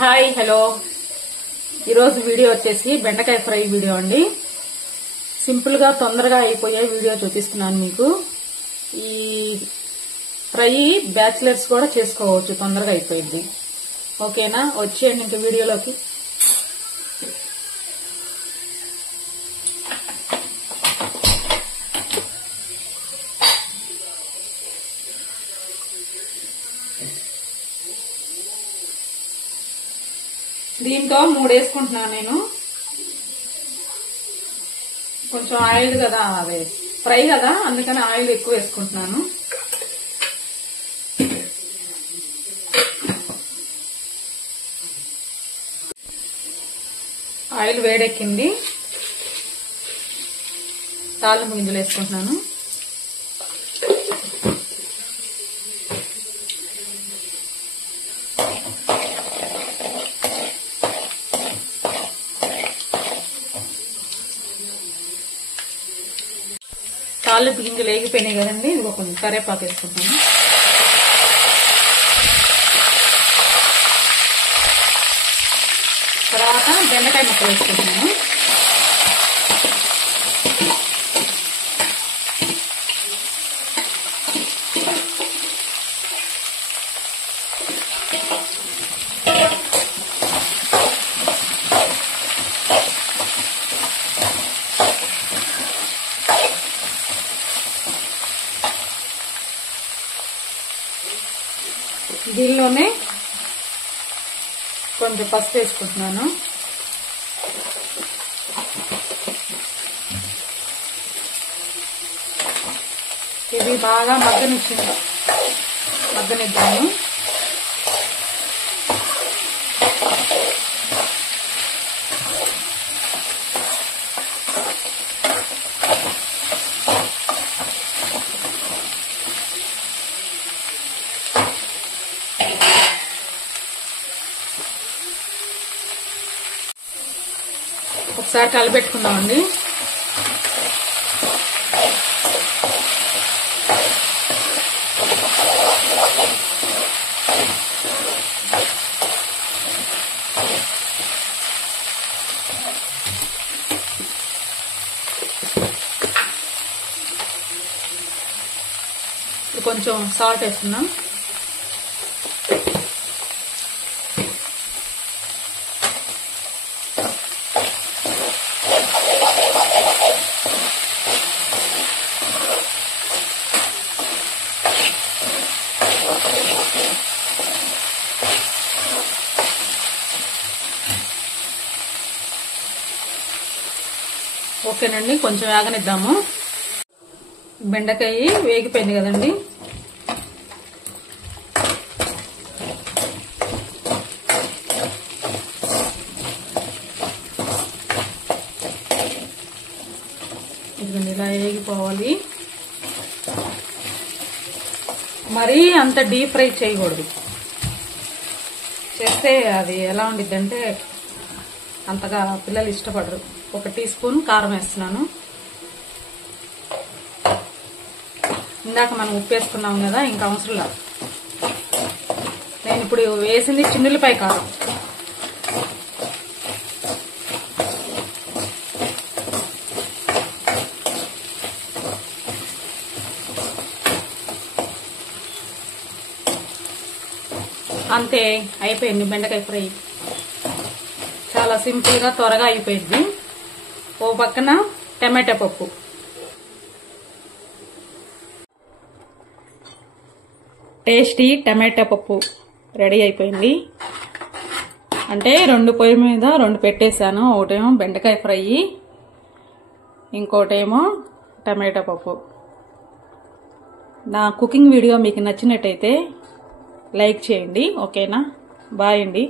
Hi hello ఈరోజు video వచ్చేసి బెండకాయ ఫ్రై వీడియో అండి. సింపుల్ గా తొందరగా అయిపోయే వీడియో చూపిస్తున్నాను మీకు. ఈ ఫ్రై బ్యాచిలర్స్ కూడా చేసుకోవచ్చు, తొందరగా అయిపోయింది. ఓకేనా, వచ్చేయండి ఇంక వీడియోలోకి. దీంట్లో 3 వేసుకుంటున్నాను నేను. కొంచెం ఆయిల్ కదా, అదే ఫ్రై కదా, అందుకని ఆయిల్ ఎక్కువ వేసుకుంటున్నాను. ఆయిల్ వేడెక్కింది, తాలింపు గింజలు వేసుకుంటున్నాను. తాలింపు గింజలు వేగిపోయినాయి కదండి, ఇదిగో కొంచెం కరివేపాకు వేసుకుంటున్నాను. తర్వాత బెండకాయ ముక్కలు వేసుకుంటున్నాను. దీనిలోనే కొంచెం పసుపు వేసుకుంటున్నాను. ఇది బాగా మగ్గనిద్దాము. ఒకసారి కలిపెట్టుకుందామండి. కొంచెం సాల్ట్ వేసుకున్నాం. ఓకేనండి, కొంచెం వేగనిద్దాము. బెండకాయ వేగిపోయింది కదండి, ఇదిగోండి ఇలా వేగిపోవాలి. మరీ అంత డీప్ ఫ్రై చేయకూడదు, చేస్తే అది ఎలా ఉండిద్దంటే అంతగా పిల్లలు ఇష్టపడరు. 1 టీ స్పూన్ కారం వేస్తున్నాను. ఇందాక మనం ఉప్పు వేసుకున్నాం కదా, ఇంకా అవసరం లేదు. నేను ఇప్పుడు వేసింది చిన్నులపై కారం. అంతే, అయిపోయింది బెండకాయ ఫ్రై. చాలా సింపుల్ గా త్వరగా అయిపోయింది. ఓ పక్కన టమాటా పప్పు. టేస్టీ టమాటా పప్పు రెడీ అయిపోయింది. అంటే 2 పొయ్యి మీద 2 పెట్టేశాను. ఒకటేమో బెండకాయ ఫ్రై, ఇంకోటేమో టమాటా పప్పు. నా కుకింగ్ వీడియో మీకు నచ్చినట్టయితే లైక్ చేయండి. ఓకేనా, బాయ్ అండి.